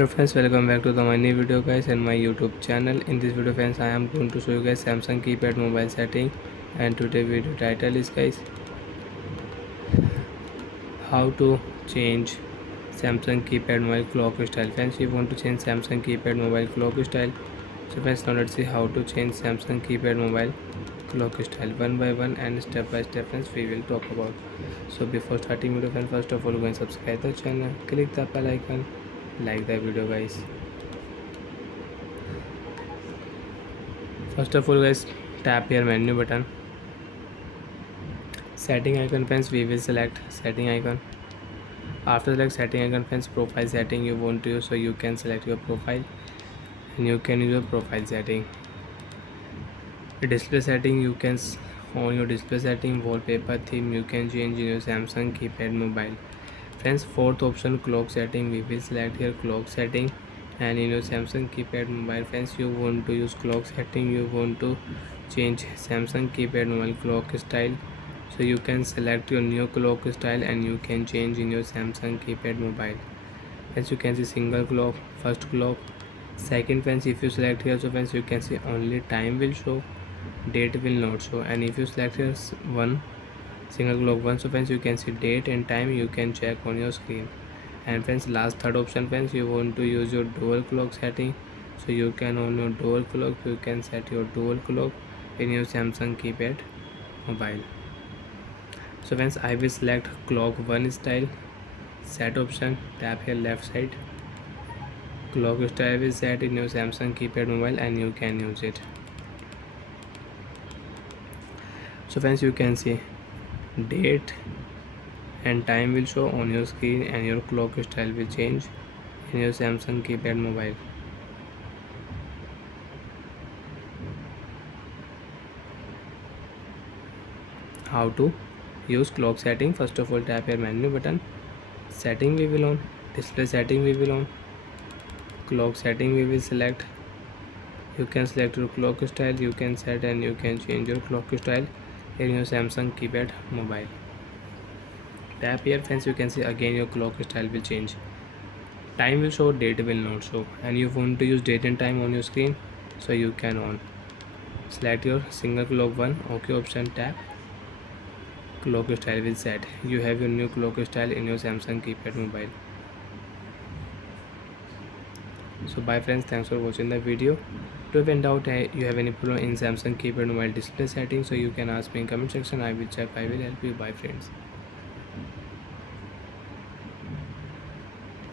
Hello friends, welcome back to my new video guys and my YouTube channel. In this video friends, I am going to show you guys Samsung keypad mobile setting, and today video title is guys how to change Samsung keypad mobile clock style. Friends, you want to change Samsung keypad mobile clock style. So friends, now let's see how to change Samsung keypad mobile clock style one by one and step by step friends we will talk about. So before starting video friends, first of all go and subscribe the channel, click the bell icon, like the video guys. First of all guys, tap here menu button, setting icon friends, we will select setting icon. After select setting icon friends, profile setting you want to use, so you can select your profile and you can use your profile setting. Display setting, you can on your display setting, wallpaper theme you can change in your Samsung keypad mobile. Friends, fourth option clock setting, we will select here clock setting, and in your Samsung keypad mobile friends you want to use clock setting, you want to change Samsung keypad mobile clock style, so you can select your new clock style and you can change in your Samsung keypad mobile. As you can see, single clock, first clock, second friends, if you select here, so friends you can see only time will show, date will not show, and if you select here one single clock one, so friends you can see date and time you can check on your screen. And friends, last third option friends, you want to use your dual clock setting, so you can on your dual clock you can set your dual clock in your Samsung keypad mobile. So friends, I will select clock one style, set option, tap here left side, clock style is set in your Samsung keypad mobile and you can use it. So friends, you can see date and time will show on your screen and your clock style will change in your Samsung keypad mobile. How to use clock setting? First of all, tap your menu button, setting we will on, display setting we will on, clock setting we will select. You can select your clock style, you can set and you can change your clock style in your Samsung keypad mobile. Tap here friends, you can see again your clock style will change, time will show, date will not show, and you want to use date and time on your screen, so you can on. Select your single clock one, OK option, tap, clock style will set. You have your new clock style in your Samsung keypad mobile. So bye friends, thanks for watching the video. To find out you have any problem in Samsung keypad mobile display settings, so you can ask me in comment section, I will check, I will help you. Bye friends.